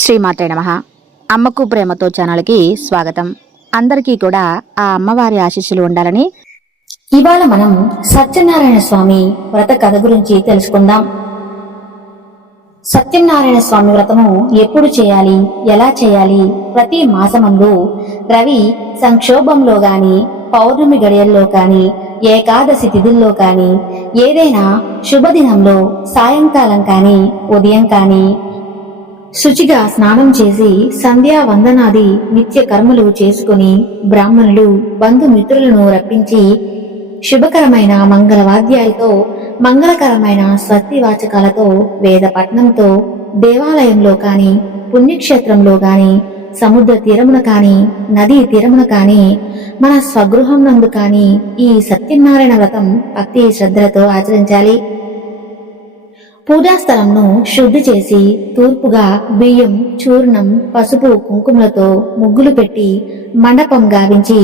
శ్రీమాత్రే నమః. అమ్మకు ప్రేమతో ఛానల్కి స్వాగతం. అందరికీ కూడా ఆ అమ్మవారి ఆశీస్సులు ఉండాలని ఇవాళ మనం సత్యనారాయణ స్వామి వ్రత కథ గురించి తెలుసుకుందాం. సత్యనారాయణ స్వామి వ్రతము ఎప్పుడు చేయాలి, ఎలా చేయాలి? ప్రతి మాసమందు రవి సంక్షోభంలో గాని, పౌర్ణమి గడియల్లో కాని, ఏకాదశి తిథుల్లో కాని, ఏదైనా శుభదినంలో సాయంకాలం కాని, ఉదయం కాని శుచిగా స్నానం చేసి సంధ్యా వందనాది నిత్య కర్మలు చేసుకుని బ్రాహ్మణులు బంధుమిత్రులను రప్పించి శుభకరమైన మంగళవాద్యాలతో మంగళకరమైన స్వస్తివాచకాలతో వేద పఠనంతో దేవాలయంలో కాని, పుణ్యక్షేత్రంలో గాని, సముద్ర తీరమున కాని, నదీ తీరమున కాని, మన స్వగృహం నందు కాని ఈ సత్యనారాయణ వ్రతం భక్తి శ్రద్ధలతో ఆచరించాలి. పూజాస్థలంను శుద్ధి చేసి తూర్పుగా బియ్యం, చూర్ణం, పసుపు, కుంకుమలతో ముగ్గులు పెట్టి మండపం గావించి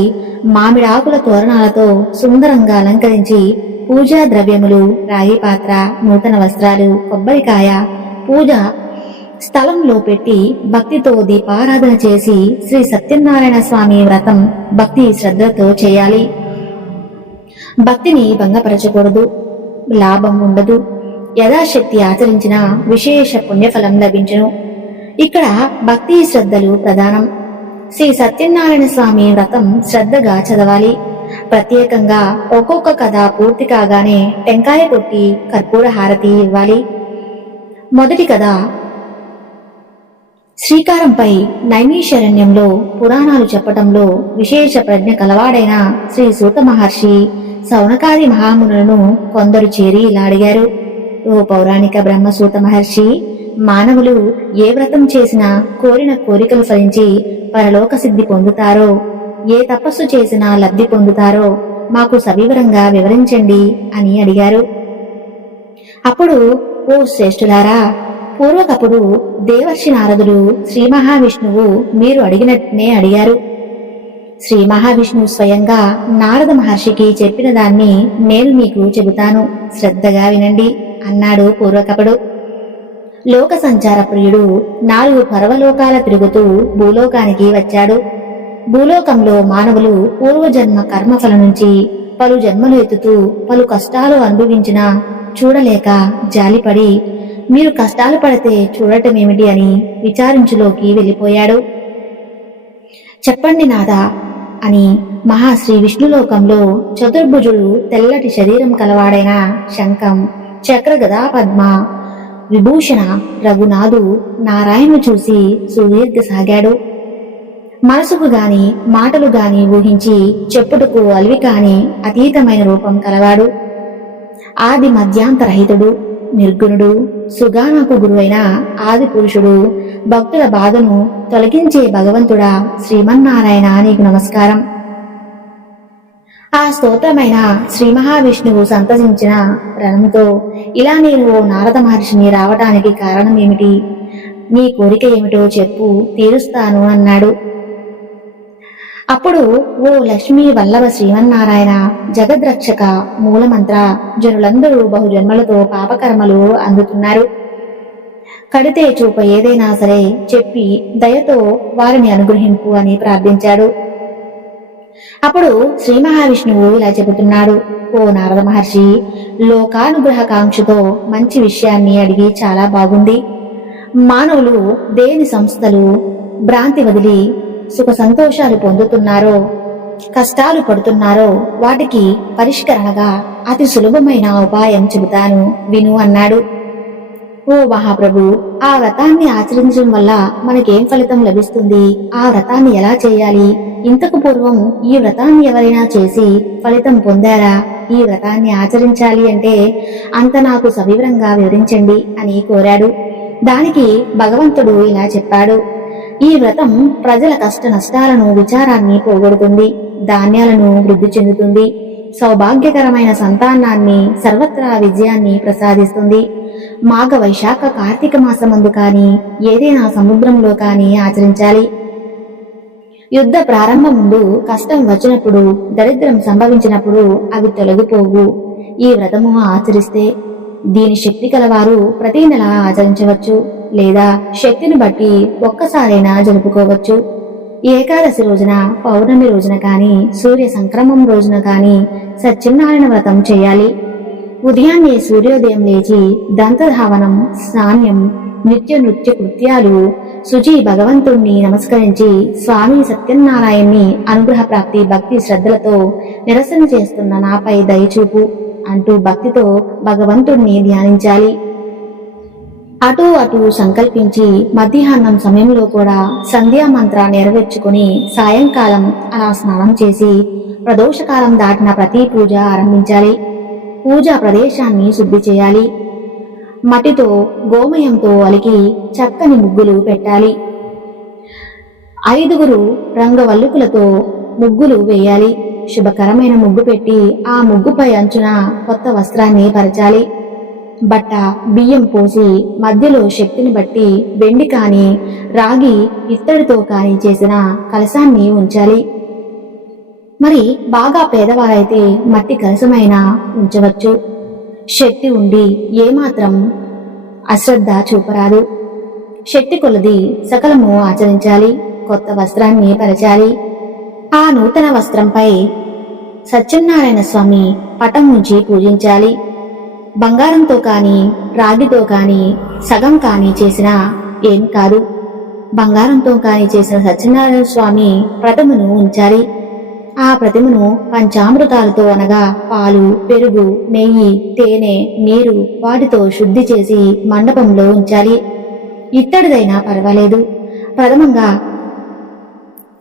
మామిడాకుల తోరణాలతో సుందరంగా అలంకరించి పూజా ద్రవ్యములు, రాగి పాత్ర, నూతన వస్త్రాలు, కొబ్బరికాయ పూజ స్థలంలో పెట్టి భక్తితో దీపారాధన చేసి శ్రీ సత్యనారాయణ స్వామి వ్రతం భక్తి శ్రద్ధతో చేయాలి. భక్తిని భంగపరచకూడదు, లాభం ఉండదు. యథాశక్తి ఆచరించిన విశేష పుణ్యఫలం లభించును. ఇక్కడ భక్తి శ్రద్ధలు ప్రధానం. శ్రీ సత్యనారాయణ స్వామి వ్రతం శ్రద్ధగా చదవాలి. ప్రత్యేకంగా ఒక్కొక్క కథ పూర్తి కాగానే టెంకాయ కొట్టి కర్పూర హారతి ఇవ్వాలి. మొదటి కథ శ్రీకారంపై నైమిషారణ్యంలో పురాణాలు చెప్పటంలో విశేష ప్రజ్ఞ కలవాడైన శ్రీ సూత మహర్షి సౌనకాది మహామునులను కొందరు చేరి ఇలా అడిగారు. ఓ పౌరాణిక బ్రహ్మసూత మహర్షి, మానవులు ఏ వ్రతం చేసినా కోరిన కోరికలు ఫలించి పరలోక సిద్ధి పొందుతారో, ఏ తపస్సు చేసినా లబ్ధి పొందుతారో మాకు సవివరంగా వివరించండి అని అడిగారు. అప్పుడు ఓ శ్రేష్ఠులారా, పూర్వకప్పుడు దేవర్షి నారదుడు శ్రీ మహావిష్ణువు మీరు అడిగినట్నే అడిగారు. శ్రీ మహావిష్ణువు స్వయంగా నారద మహర్షికి చెప్పిన దాన్ని నేను మీకు చెబుతాను, శ్రద్ధగా వినండి అన్నాడు. పూర్వకపుడు లోక సంచార ప్రియుడు 4 పర్వలోకాల తిరుగుతూ భూలోకానికి వచ్చాడు. భూలోకంలో మానవులు పూర్వజన్మ కర్మఫల నుంచి పలు జన్మలు ఎత్తుతూ పలు కష్టాలు అనుభవించినా చూడలేక జాలిపడి మీరు కష్టాలు పడితే చూడటమేమిటి అని విచారించులోకి వెళ్ళిపోయాడు. చెప్పండి నాదా అని మహాశ్రీ విష్ణులోకంలో చతుర్భుజుడు తెల్లటి శరీరం కలవాడైన శంఖం, చక్ర, గదా, పద్మ విభూషణ రఘునాథు నారాయణను చూసి సుదీర్ఘ సాగాడు. మనసుకు గాని మాటలు గాని ఊహించి చెప్పుటకు అలివి కాని అతీతమైన రూపం కలవాడు. ఆది మధ్యాంతరహితుడు, నిర్గుణుడు, సుగానకు గురువైన ఆది పురుషుడు, భక్తుల బాధను తొలగించే భగవంతుడా శ్రీమన్నారాయణ నీకు నమస్కారం. ఆ స్తోత్రమైన శ్రీ మహావిష్ణువు సంతసించిన ప్రణంతో ఇలా నేను ఓ నారద మహర్షిని రావటానికి కారణం ఏమిటి, నీ కోరిక ఏమిటో చెప్పు, తీరుస్తాను అన్నాడు. అప్పుడు ఓ లక్ష్మీ వల్లభ శ్రీమన్నారాయణ, జగద్రక్షక, మూలమంత్ర, జనులందరూ బహుజన్మలతో పాపకర్మలు అందుతున్నారు. కడితే చూప ఏదైనా సరే చెప్పి దయతో వారిని అనుగ్రహింపు అని ప్రార్థించాడు. అప్పుడు శ్రీ మహావిష్ణువు ఇలా చెబుతున్నాడు. ఓ నారద మహర్షి, లోకానుగ్రహ కాంక్షతో మంచి విషయాన్ని అడిగి చాలా బాగుంది. మానవులు దేని సంస్థలు భ్రాంతి వదిలి సుఖ సంతోషాలు పొందుతున్నారో, కష్టాలు పడుతున్నారో వాటికి పరిష్కరణగా అతి సులభమైన ఉపాయం చెబుతాను, విను అన్నాడు. ఓ మహాప్రభు, ఆ వ్రతాన్ని ఆచరించడం వల్ల మనకేం ఫలితం లభిస్తుంది? ఆ వ్రతాన్ని ఎలా చేయాలి? ఇంతకు పూర్వం ఈ వ్రతాన్ని ఎవరైనా చేసి ఫలితం పొందారా? ఈ వ్రతాన్ని ఆచరించాలి అంటే అంత నాకు సవివరంగా వివరించండి అని కోరాడు. దానికి భగవంతుడు ఇలా చెప్పాడు. ఈ వ్రతం ప్రజల కష్ట నష్టాలను, విచారాన్ని పోగొడుతుంది, ధాన్యాలను వృద్ధి చెందుతుంది, సౌభాగ్యకరమైన సంతానాన్ని, సర్వత్రా విజయాన్ని ప్రసాదిస్తుంది. మాఘ, వైశాఖ, కార్తీక మాసమందు కాని ఏదైనా సముద్రంలో కాని ఆచరించాలి. యుద్ధ ప్రారంభం ముందు కష్టం వచ్చినప్పుడు, దరిద్రం సంభవించినప్పుడు అవి తొలగిపోవు. ఈ వ్రతము ఆచరిస్తే దీని శక్తి కలవారు ప్రతి నెల ఆచరించవచ్చు. లేదా శక్తిని బట్టి ఒక్కసారైనా జరుపుకోవచ్చు. ఏకాదశి రోజున, పౌర్ణమి రోజున కానీ, సూర్య సంక్రమం రోజున కానీ సత్యనారాయణ వ్రతం చేయాలి. ఉదయాన్నే సూర్యోదయం లేచి దంతధావనం, స్నానం, నృత్య కృత్యాలు శుచి భగవంతుణ్ణి నమస్కరించి స్వామి సత్యనారాయణ్ణి అనుగ్రహ ప్రాప్తి భక్తి శ్రద్ధలతో నిరసన చేస్తున్న నాపై దయచూపు అంటూ భక్తితో భగవంతుణ్ణి ధ్యానించాలి. అటు సంకల్పించి మధ్యాహ్నం సమయంలో కూడా సంధ్యా మంత్ర నెరవేర్చుకుని సాయంకాలం అలా స్నానం చేసి ప్రదోషకాలం దాటిన ప్రతి పూజ ఆరంభించాలి. పూజా ప్రదేశాన్ని శుద్ధి చేయాలి. మట్టితో గోమయంతో అలికి చక్కని ముగ్గులు పెట్టాలి. 5 రంగవల్లుకులతో ముగ్గులు వేయాలి. శుభకరమైన ముగ్గు పెట్టి ఆ ముగ్గుపై అంచున కొత్త వస్త్రాన్ని పరచాలి. బట్ట బియ్యం పోసి మధ్యలో శక్తిని బట్టి వెండి కాని, రాగి, ఇత్తడితో కాని చేసిన కలశాన్ని ఉంచాలి. మరి బాగా పేదవారైతే మట్టి కలశమైనా ఉంచవచ్చు. శక్తి ఉండి ఏమాత్రం అశ్రద్ధ చూపరాదు. శక్తి కొలది సకలము ఆచరించాలి. కొత్త వస్త్రాన్ని పరచాలి. ఆ నూతన వస్త్రంపై సత్యనారాయణ స్వామి పటం ఉంచి పూజించాలి. బంగారంతో కాని, రాగితో కాని, సగం కాని చేసినా ఏం కాదు. బంగారంతో కాని చేసిన సత్యనారాయణ స్వామి ప్రతిమను ఉంచాలి. ఆ ప్రతిమను పంచామృతాలతో అనగా పాలు, పెరుగు, నెయ్యి, తేనె, నీరు వాటితో శుద్ధి చేసి మండపంలో ఉంచాలి. ఇత్తడిదైనా పర్వాలేదు.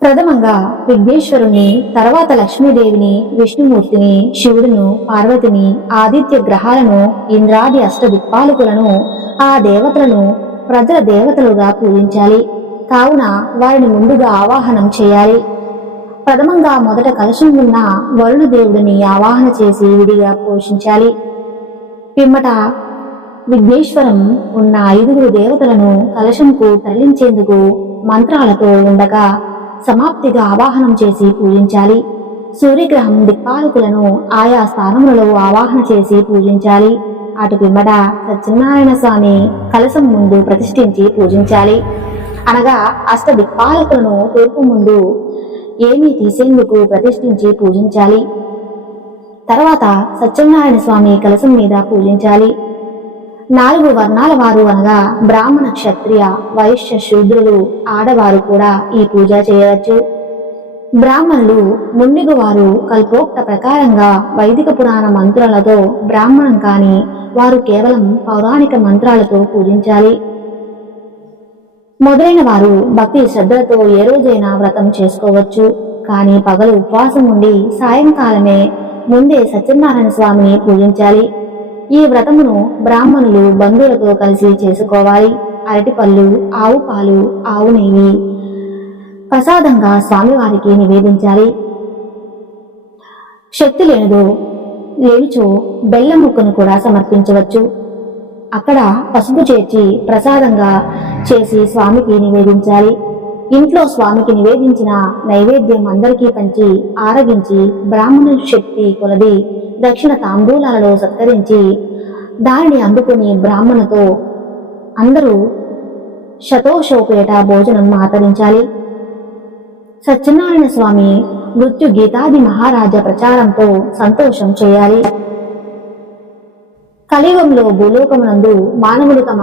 ప్రథమంగా విఘ్నేశ్వరుని, తర్వాత లక్ష్మీదేవిని, విష్ణుమూర్తిని, శివుడును, పార్వతిని, ఆదిత్య గ్రహాలను, ఇంద్రాది అష్టదిక్పాలకులను, ఆ దేవతలను ప్రజల దేవతలుగా పూజించాలి. కావున వారిని ముందుగా ఆవాహనం చేయాలి. ప్రథమంగా మొదట కలశం ఉన్న వరుణ దేవుడిని ఆవాహన చేసి విడిగా పోషించాలి. పిమ్మట విఘ్నేశ్వరం ఉన్న 5 దేవతలను కలశంకు తరలించేందుకు మంత్రాలతో ఉండగా సమాప్తిగా ఆవాహనం చేసి పూజించాలి. సూర్యగ్రహం దిక్పాలకులను ఆయా స్థానములలో ఆవాహన చేసి పూజించాలి. అటు పిమ్మట సత్యనారాయణ స్వామి కలశం ముందు ప్రతిష్ఠించి పూజించాలి. అనగా అష్ట దిక్పాలకులను తూర్పు ముందు ఏమీ తీసేందుకు ప్రతిష్ఠించి పూజించాలి. తర్వాత సత్యనారాయణ స్వామి కలశం మీద పూజించాలి. 4 వర్ణాల వారు అనగా బ్రాహ్మణ, క్షత్రియ, వైశ్య, శూద్రులు, ఆడవారు కూడా ఈ పూజ చేయవచ్చు. బ్రాహ్మణులు, మున్నిగు వారు కల్పోక్త ప్రకారంగా వైదిక పురాణ మంత్రాలతో, బ్రాహ్మణం కాని వారు కేవలం పౌరాణిక మంత్రాలతో పూజించాలి. మొదలైన వారు భక్తి శ్రద్ధలతో ఏ రోజైనా వ్రతం చేసుకోవచ్చు. కానీ పగలు ఉపవాసం ఉండి సాయంకాలమే ముందే సత్యనారాయణ స్వామిని పూజించాలి. ఈ వ్రతమును బ్రాహ్మణులు బంధువులతో కలిసి చేసుకోవాలి. అరటిపళ్ళు, ఆవు పాలు, ఆవు నెయ్యి ప్రసాదంగా స్వామివారికి నివేదించాలి. శక్తి లేనిచో బెల్లం ముక్కను కూడా సమర్పించవచ్చు. అక్కడ పసుపు చేర్చి ప్రసాదంగా చేసి స్వామికి నివేదించాలి. ఇంట్లో స్వామికి నివేదించిన నైవేద్యం అందరికీ పంచి ఆరగించి బ్రాహ్మణుల శక్తి కొలది దక్షిణ తాంబూలాలలో సత్కరించి దానిని అందుకుని బ్రాహ్మణుతో అందరూ శతోషోపేట భోజనం ఆచరించాలి. సత్యనారాయణ స్వామి మృత్యు గీతాది మహారాజ ప్రచారంతో సంతోషం చేయాలి. కలియుగంలో భూలోకమునందు మానవులు తమ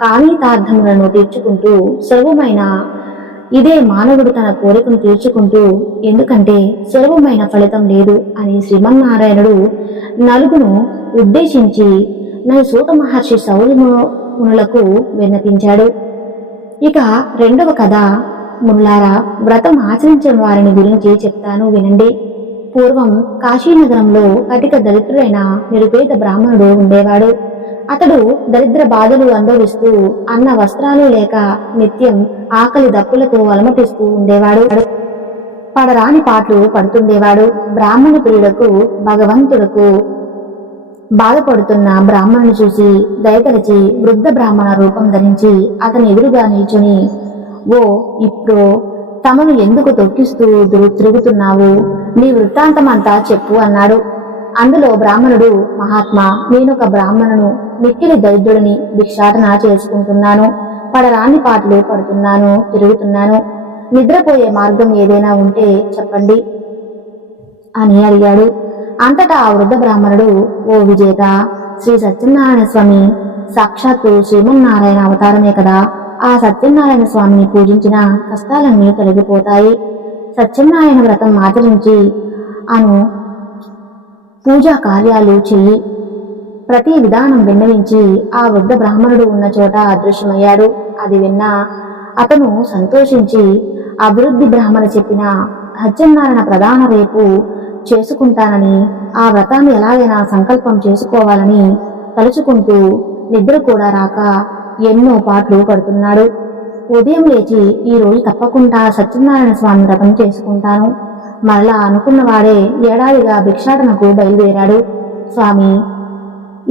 కామితార్థములను తీర్చుకుంటూ సులభమైన ఇదే మానవుడు తన కోరికను తీర్చుకుంటూ, ఎందుకంటే సులభమైన ఫలితం లేదు అని శ్రీమన్నారాయణుడు నలుగును ఉద్దేశించి సూత మహర్షి సౌరమునులకు విన్నపించాడు. ఇక రెండవ కథ, ముల్లారా, వ్రతం ఆచరించిన వారిని గురించి చెప్తాను వినండి. పూర్వం కాశీనగరంలో కటిక దరిద్రుడైన నిరుపేద బ్రాహ్మణుడు ఉండేవాడు. అతడు దరిద్ర బాధలు అనుభవిస్తూ అన్న వస్త్రాలు లేక నిత్యం ఆకలి దప్పులతో అలమటిస్తూ ఉండేవాడు. పడరాని పాటలు పడుతుండేవాడు. బ్రాహ్మణ ప్రియుడకు భగవంతుడకు బాధపడుతున్న బ్రాహ్మణుని చూసి దయతలచి వృద్ధ బ్రాహ్మణ రూపం ధరించి అతని ఎదురుగా నిల్చుని, ఓ ఇప్పుడు తమను ఎందుకు తొక్కిస్తూ తిరుగుతున్నావు? నీ వృత్తాంతమంతా చెప్పు అన్నాడు. అందులో బ్రాహ్మణుడు, మహాత్మా, నేనొక బ్రాహ్మణును, మిక్కిలి దరిద్రుడిని, భిక్షాటన చేసుకుంటున్నాను. పడరాని పాటలు పడుతున్నాను, తిరుగుతున్నాను. నిద్రపోయే మార్గం ఏదైనా ఉంటే చెప్పండి అని అడిగాడు. అంతటా ఆ వృద్ధ బ్రాహ్మణుడు, ఓ విజేత, శ్రీ సత్యనారాయణ స్వామి సాక్షాత్తు శ్రీమన్నారాయణ అవతారమే కదా. ఆ సత్యనారాయణ స్వామిని పూజించిన కష్టాలన్నీ తొలగిపోతాయి. సత్యనారాయణ వ్రతం ఆచరించి అను పూజా కార్యాలు చెయ్యి. ప్రతి విధానం విన్నవించి ఆ వృద్ధ బ్రాహ్మణుడు ఉన్న చోట అదృశ్యమయ్యాడు. అది విన్న అతను సంతోషించి అభివృద్ధి బ్రాహ్మణ చెప్పిన సత్యనారాయణ ప్రధాన రేపు చేసుకుంటానని, ఆ వ్రతాన్ని ఎలాగైనా సంకల్పం చేసుకోవాలని తలుచుకుంటూ నిద్ర కూడా రాక ఎన్నో పాటలు పడుతున్నాడు. ఉదయం లేచి ఈ రోజు తప్పకుండా సత్యనారాయణ స్వామి వ్రతం చేసుకుంటాను. మరలా అనుకున్నవాడే ఏడాదిగా భిక్షాటనకు బయలుదేరాడు. స్వామి,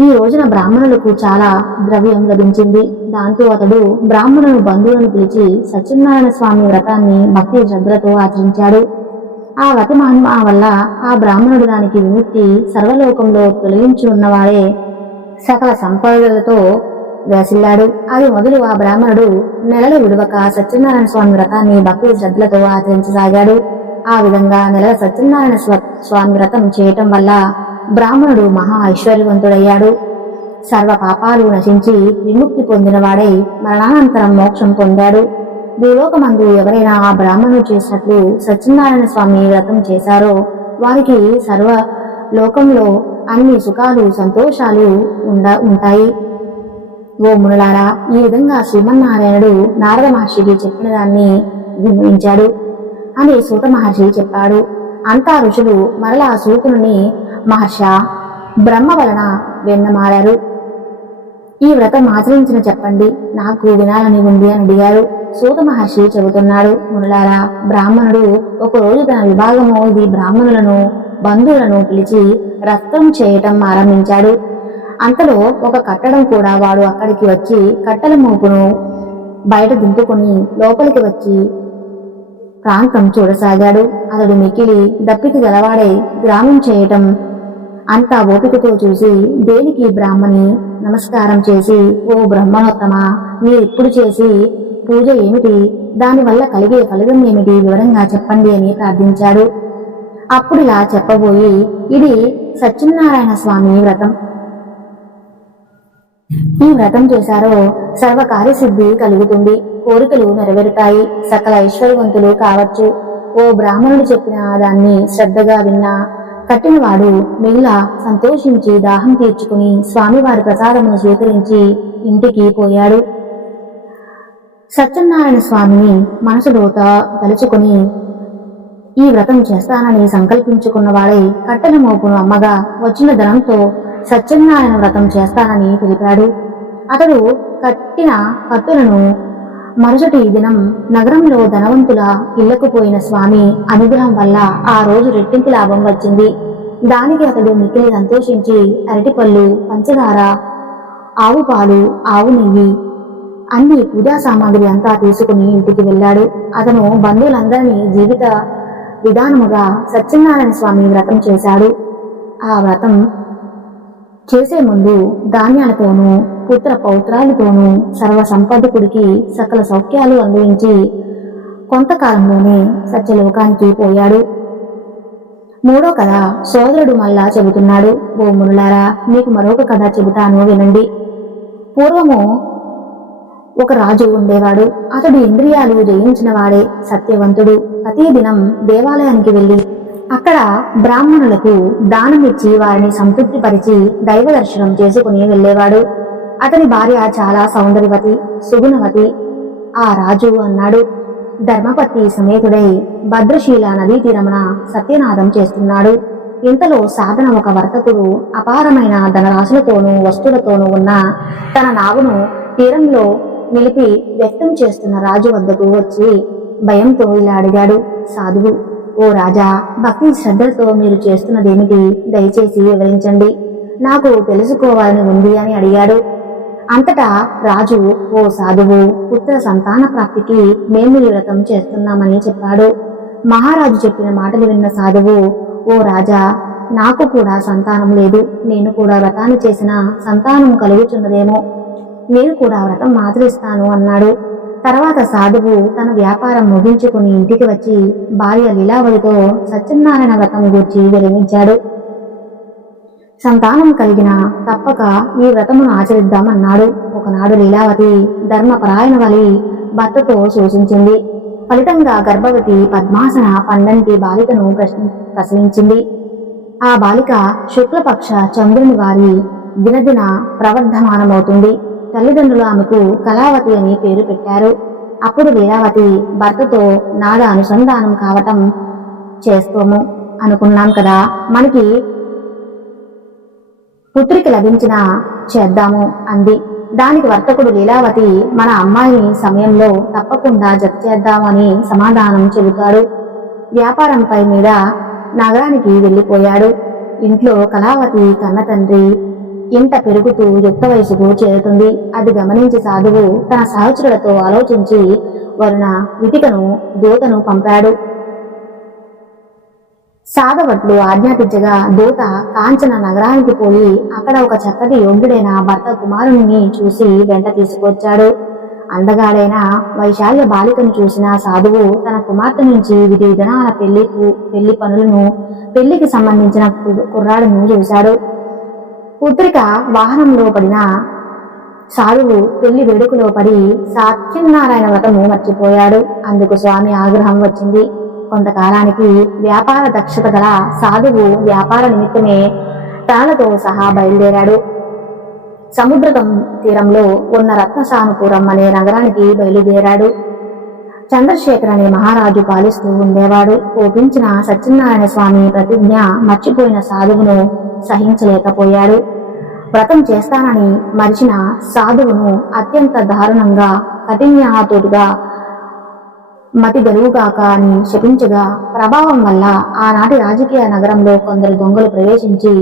ఈ రోజున బ్రాహ్మణులకు చాలా ద్రవ్యం లభించింది. దాంతో అతడు బ్రాహ్మణులు బంధువులను పిలిచి సత్యనారాయణ స్వామి వ్రతాన్ని భక్తి శ్రద్ధలతో ఆచరించాడు. ఆ వ్రత మహిమ వల్ల ఆ బ్రాహ్మణుడు దానికి విముక్తి సర్వలోకంలో తొలగించి ఉన్నవాడే సకల సంపదలతో వేసిల్లాడు. అది మొదలు ఆ బ్రాహ్మణుడు నెలలు విడవక సత్యనారాయణ స్వామి వ్రతాన్ని భక్తి శ్రద్ధలతో ఆచరించసాగాడు. ఆ విధంగా నెలల సత్యనారాయణ స్వామి వ్రతం చేయటం వల్ల బ్రాహ్మణుడు మహా ఐశ్వర్యవంతుడయ్యాడు. సర్వ పాపాలు నశించి విముక్తి పొందినవాడై మరణానంతరం మోక్షం పొందాడు. భూలోకమందు ఎవరైనా ఆ బ్రాహ్మణుడు చేసినట్లు సత్యనారాయణ స్వామి వ్రతం చేశారో వారికి సర్వ లోకంలో అన్ని సుఖాలు సంతోషాలు ఉంటాయి. ఓ మునులారా, ఈ విధంగా శ్రీమన్నారాయణుడు నారద మహర్షికి చెప్పిన దాన్ని వినిపించాడు అని సూత మహర్షి చెప్పాడు. అంతా ఋషులు మరలా సూతుని, మహర్ష, బ్రహ్మ వలన వెన్నమారారు. ఈ వ్రతం ఆచరించిన చెప్పండి, నాకు వినాలని ఉంది అని అడిగారు. సూత మహర్షి చెబుతున్నాడు, మునులారా, బ్రాహ్మణుడు ఒకరోజు తన విభాగము ఇది బ్రాహ్మణులను బంధువులను పిలిచి రక్తం చేయటం ఆరంభించాడు. అంతలో ఒక కట్టడం కూడా వాడు అక్కడికి వచ్చి కట్టెల మోపును బయట దింపుకొని లోపలికి వచ్చి ప్రాంతం చూడసాగాడు. అతడు మిక్కిలి దప్పిక గలవాడై గ్రామం చేయటం అంతా ఓపికతో చూసి దేనికి బ్రాహ్మణి నమస్కారం చేసి, ఓ బ్రహ్మణోత్తమ, మీరిప్పుడు చేసి పూజ ఏమిటి, దానివల్ల కలిగే ఫలితం ఏమిటి వివరంగా చెప్పండి అని ప్రార్థించాడు. అప్పుడిలా చెప్పబోయి, ఇది సత్యనారాయణ స్వామి వ్రతం. ఈ వ్రతం చేశారో సర్వకార్యసిద్ధి కలుగుతుంది, కోరికలు నెరవేరుతాయి, సకల ఐశ్వర్యవంతులు కావచ్చు. ఓ బ్రాహ్మణుడు చెప్పిన దాన్ని శ్రద్ధగా విన్నా కట్టినవాడు మిగిలా సంతోషించి దాహం తీర్చుకుని స్వామివారి ప్రసాదమును స్వీకరించి ఇంటికి పోయాడు. సత్యనారాయణ స్వామిని మనసులో తలుచుకుని ఈ వ్రతం చేస్తానని సంకల్పించుకున్నవాడై కట్టెల మోపును అమ్మగా వచ్చిన ధనంతో సత్యనారాయణ వ్రతం చేస్తానని తెలిపాడు. అతడు కట్టిన కట్టులను మరుసటి దినం నగరంలో ధనవంతుల ఇళ్లకు పోయిన స్వామి అనుగ్రహం వల్ల ఆ రోజు రెట్టింపు లాభం వచ్చింది. దానికి అతడు మిక్కిలి సంతోషించి అరటిపళ్ళు, పంచదార, ఆవు పాలు, ఆవు నెయ్యి అన్ని పూజా సామాగ్రి అంతా తీసుకుని ఇంటికి వెళ్ళాడు. అతను బంధువులందరినీ జీవిత విధానముగా సత్యనారాయణ స్వామి వ్రతం చేశాడు. ఆ వ్రతం చేసే ముందు ధాన్యాలతోనూ పుత్ర పౌత్రాలతోనూ సర్వ సంపదకుడికి సకల సౌఖ్యాలు అందించి కొంతకాలంలోనే సత్యలోకానికి పోయాడు. మూడో కథ సోదరుడు మళ్ళా చెబుతున్నాడు. ఓ మునులారా, మీకు మరొక కథ చెబుతాను వినండి. పూర్వము ఒక రాజు ఉండేవాడు. అతడు ఇంద్రియాలు జయించిన వాడే, సత్యవంతుడు. ప్రతిదినం దేవాలయానికి వెళ్లి అక్కడ బ్రాహ్మణులకు దానం ఇచ్చి వారిని సంతృప్తిపరిచి దైవ దర్శనం చేసుకుని వెళ్లేవాడు. అతని భార్య చాలా సౌందర్యవతి, సుగుణవతి. ఆ రాజు అన్నాడు, ధర్మపతి సమేతుడై భద్రశీల నదీ తీరమున సత్యనాదం చేస్తున్నాడు. ఇంతలో సాధన ఒక వర్తకుడు అపారమైన ధనరాశులతోనూ వస్తువులతోనూ ఉన్న తన నావును తీరంలో నిలిపి వ్యక్తం చేస్తున్న రాజు వద్దకు వచ్చి భయంతో ఇలా అడిగాడు. సాధువు, ఓ రాజా, భక్తి శ్రద్ధలతో మీరు చేస్తున్నదేమిటి, దయచేసి వివరించండి, నాకు తెలుసుకోవాలని ఉంది అని అడిగాడు. అంతటా రాజు, ఓ సాధువు, పుత్ర సంతాన ప్రాప్తికి మేము ఈ వ్రతం చేస్తున్నామని చెప్పాడు. మహారాజు చెప్పిన మాటలు విన్న సాధువు, ఓ రాజా, నాకు కూడా సంతానం లేదు, నేను కూడా వ్రతాన్ని చేసిన సంతానం కలుగుచున్నదేమో, నేను కూడా వ్రతం ఆచరిస్తాను అన్నాడు. తర్వాత సాధువు తన వ్యాపారం ముగించుకుని ఇంటికి వచ్చి భార్య లీలావతితో సత్యనారాయణ వ్రతం గూర్చి వివరించాడు. సంతానం కలిగిన తప్పక ఈ వ్రతమును ఆచరిద్దామన్నాడు. ఒకనాడు లీలావతి ధర్మపరాయణ వలి భర్తతో సూచించింది. ఫలితంగా గర్భవతి పద్మాసన పండంటి బాలికను ప్రసవించింది. ఆ బాలిక శుక్లపక్ష చంద్రుని వారి దినదిన ప్రవర్ధమానమవుతుంది. తల్లిదండ్రులు ఆమెకు కళావతి అని పేరు పెట్టారు. అప్పుడు లీలావతి భర్తతో నాద అనుసంధానం కావటం చేస్తాము అనుకున్నాం కదా, మనకి పుత్రిక లభించిన చేద్దాము అంది. దానికి వర్తకుడు లీలావతి మన అమ్మాయిని సమయంలో తప్పకుండా జత చేద్దాము అని సమాధానం చెబుతాడు. వ్యాపారంపై మీద నగరానికి వెళ్లిపోయాడు. ఇంట్లో కళావతి కన్న తండ్రి ఇంట పెరుగుతూ యుక్త వయసుకు చేరుతుంది. అది గమనించి సాధువు తన సహచరులతో ఆలోచించి వరుణ వితికను దూతను పంపాడు. సాధవట్లు ఆజ్ఞాపించగా దూత కాంచన నగరానికి పోయి అక్కడ ఒక చక్కటి యోగ్యుడైన భర్త కుమారుని చూసి వెంట తీసుకొచ్చాడు. అందగాడైన వైశాల్య బాలికను చూసిన సాధువు తన కుమార్తె నుంచి విధి విధానాల పెళ్లి పనులను, పెళ్లికి సంబంధించిన కుర్రాడును చూశాడు. పుత్రిక వాహనంలో పడిన సాధువు పెళ్లి వేడుకలో పడి సత్యనారాయణ వ్రతము మర్చిపోయాడు. అందుకు స్వామి ఆగ్రహం వచ్చింది. కొంతకాలానికి వ్యాపార దక్షత గల సాధువు వ్యాపార నిమిత్తమే తనలతో సహా బయలుదేరాడు. సముద్ర తీరంలో ఉన్న రత్నసానుపురం అనే నగరానికి బయలుదేరాడు. చంద్రశేఖర్ అనే మహారాజు పాలిస్తూ ఉండేవాడు. కోపించిన సత్యనారాయణ స్వామి ప్రతిజ్ఞ మర్చిపోయిన సాధువును సహించలేకపోయాడు. వ్రతం చేస్తానని మరిచిన సాధువును అత్యంత దారుణంగా కఠిన్యాతుడుగా మతి గలువుగాక అని శపించగా ప్రభావం వల్ల ఆనాటి రాజకీయ నగరంలో కొందరు దొంగలు ప్రవేశించి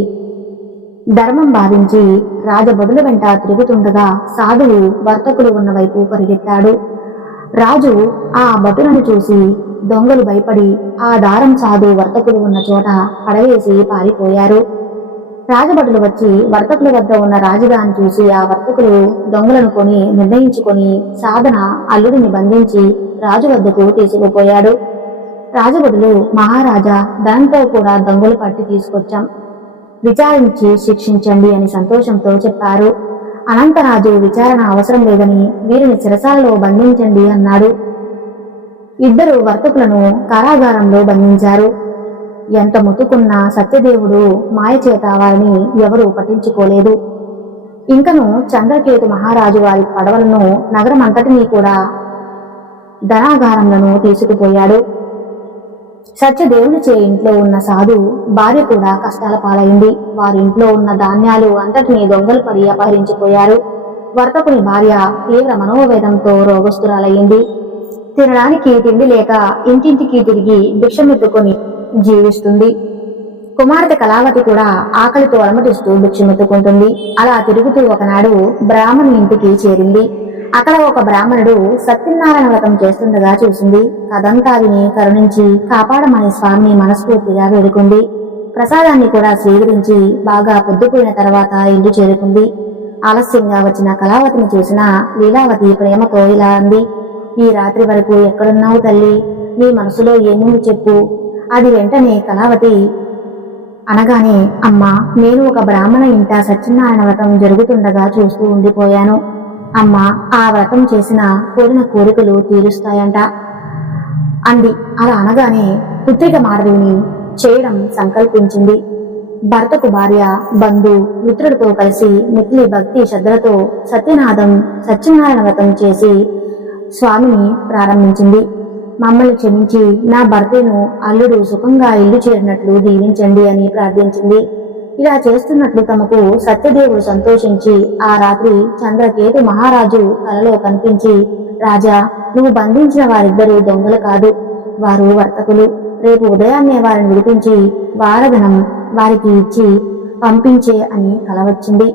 ధర్మం బాధించి రాజబడుల వెంట తిరుగుతుండగా సాధువు వర్తకులు ఉన్న వైపు పరిగెత్తాడు. రాజు ఆ భటులను చూసి దొంగలు భయపడి ఆ దారం సాధు వర్తకులు ఉన్న చోట పడవేసి పారిపోయారు. రాజభటులు వచ్చి వర్తకుల వద్ద ఉన్న రాజుగాని చూసి ఆ వర్తకులు దొంగలను కొని నిర్ణయించుకొని సాధన అల్లుడిని బంధించి రాజు వద్దకు తీసుకుపోయాడు. రాజభటులు మహారాజా ధనంతో కూడా దొంగలు పట్టి తీసుకొచ్చాం, విచారించి శిక్షించండి అని సంతోషంతో చెప్పారు. అనంతరాజు విచారణ అవసరం లేదని వీరిని చెరసాలలో బంధించండి అన్నాడు. ఇద్దరు వర్తకులను కారాగారంలో బంధించారు. ఎంత ముతుకున్నా సత్యదేవుడు మాయచేత వారిని ఎవరూ పట్టించుకోలేదు. ఇంకను చంద్రకేతు మహారాజు వారి పడవలను నగరమంతటినీ కూడా ధనాగారంలను తీసుకుపోయాడు. సత్యదేవునిచే ఇంట్లో ఉన్న సాధు భార్య కూడా కష్టాల పాలైంది. వారి ఇంట్లో ఉన్న ధాన్యాలు అంతటినీ దొంగలు పడి అపహరించిపోయారు. వర్తకుని భార్య తీవ్ర మనోవేదంతో రోగస్తురాలయ్యింది. తినడానికి తిండి లేక ఇంటింటికి తిరిగి భిక్షమెత్తుకొని జీవిస్తుంది. కుమార్తె కళావతి కూడా ఆకలితో అలమటిస్తూ భిక్షమెత్తుకుంటుంది. అలా తిరుగుతూ ఒకనాడు బ్రాహ్మణి ఇంటికి చేరింది. అక్కడ ఒక బ్రాహ్మణుడు సత్యనారాయణ వ్రతం చేస్తుండగా చూసింది. కథంతా విని కరుణించి కాపాడమని స్వామిని మనస్ఫూర్తిగా వేడుకుంది. ప్రసాదాన్ని కూడా స్వీకరించి బాగా పొద్దుపోయిన తర్వాత ఇల్లు చేరుకుంది. ఆలస్యంగా వచ్చిన కళావతిని చూసిన లీలావతి ప్రేమతో ఇలా అంది, ఈ రాత్రి వరకు ఎక్కడున్నావు తల్లి? నీ మనసులో ఏముంది చెప్పు. అది వెంటనే కళావతి అనగానే, అమ్మా, నేను ఒక బ్రాహ్మణ ఇంట సత్యనారాయణ వ్రతం జరుగుతుండగా చూస్తూ ఉండిపోయాను. అమ్మా, ఆ వ్రతం చేసిన కోరిన కోరికలు తీరుస్తాయంట అంది. అలా అనగానే పుత్రిక మాధవిని చేయడం సంకల్పించింది. భర్తకు భార్య, బంధు మిత్రులతో కలిసి మిక్కిలి భక్తి శ్రద్ధలతో సత్యనారాయణ వ్రతం చేసి స్వామిని ప్రారంభించింది. మమ్మల్ని క్షమించి నా భర్తను అల్లుడు సుఖంగా ఇల్లు చేరినట్లు దీవించండి అని ప్రార్థించింది. ఇలా చేస్తున్నట్లు తమకు సత్యదేవుడు సంతోషించి ఆ రాత్రి చంద్రకేతు మహారాజు కలలో కనిపించి, రాజా, నువ్వు బంధించిన వారిద్దరూ దొంగలు కాదు, వారు వర్తకులు. రేపు ఉదయాన్నే వారిని విడిపించి వారధనం వారికి ఇచ్చి పంపించే అని కల వచ్చింది.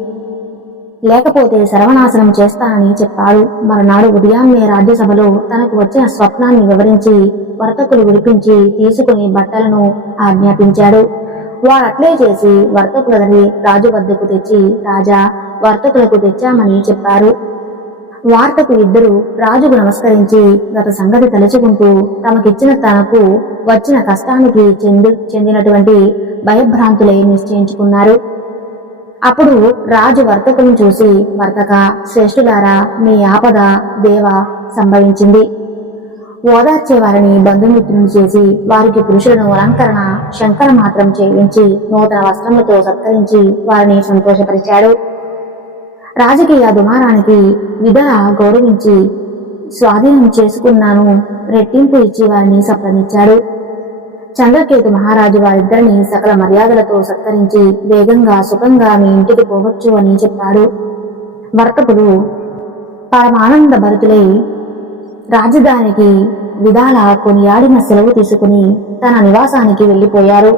లేకపోతే సర్వనాశనం చేస్తానని చెప్పాడు. మరునాడు ఉదయాన్నే రాజ్యసభలో తనకు వచ్చిన స్వప్నాన్ని వివరించి వర్తకులు విడిపించి తీసుకుని బట్టలను ఆజ్ఞాపించాడు. వారట్లే చేసి వర్తకులని రాజు వద్దకు తెచ్చి, రాజా, వర్తకులకు తెచ్చామని చెప్పారు. వార్తకు ఇద్దరు రాజుకు నమస్కరించి గత సంగతి తలుచుకుంటూ తనకు వచ్చిన కష్టానికి చెందినటువంటి భయభ్రాంతులై నిశ్చయించుకున్నారు. అప్పుడు రాజు వర్తకులను చూసి, వర్తక శ్రేష్ఠులారా, మీ ఆపద దేవ సంభవించింది. ఓదార్చే వారిని బంధుమిత్రులను చేసి వారికి పురుషులను అలంకరణ శంకర మాత్రం చేయించి నూతన వస్త్రములతో సత్కరించి వారిని సంతోషపరిచాడు. రాజకీయ దుమారానికి విధర గౌరవించి స్వాధీనం చేసుకున్నాను రెట్టింపు ఇచ్చి వారిని సంప్రదించాడు. చంద్రకేతు మహారాజు వారిద్దరిని సకల మర్యాదలతో సత్కరించి వేగంగా సుఖంగా మీ ఇంటికి పోవచ్చు అని చెప్పాడు. వర్తకులు పరమానంద భరితులై రాజధానికి విధాల కొనియాడిన సెలవు తీసుకుని తన నివాసానికి వెళ్లిపోయారు.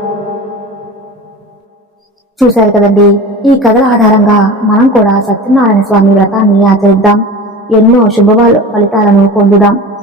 చూశారు కదండి, ఈ కథల ఆధారంగా మనం కూడా సత్యనారాయణ స్వామి వ్రతాన్ని ఆచరిద్దాం. ఎన్నో శుభ ఫలితాలను పొందుదాం.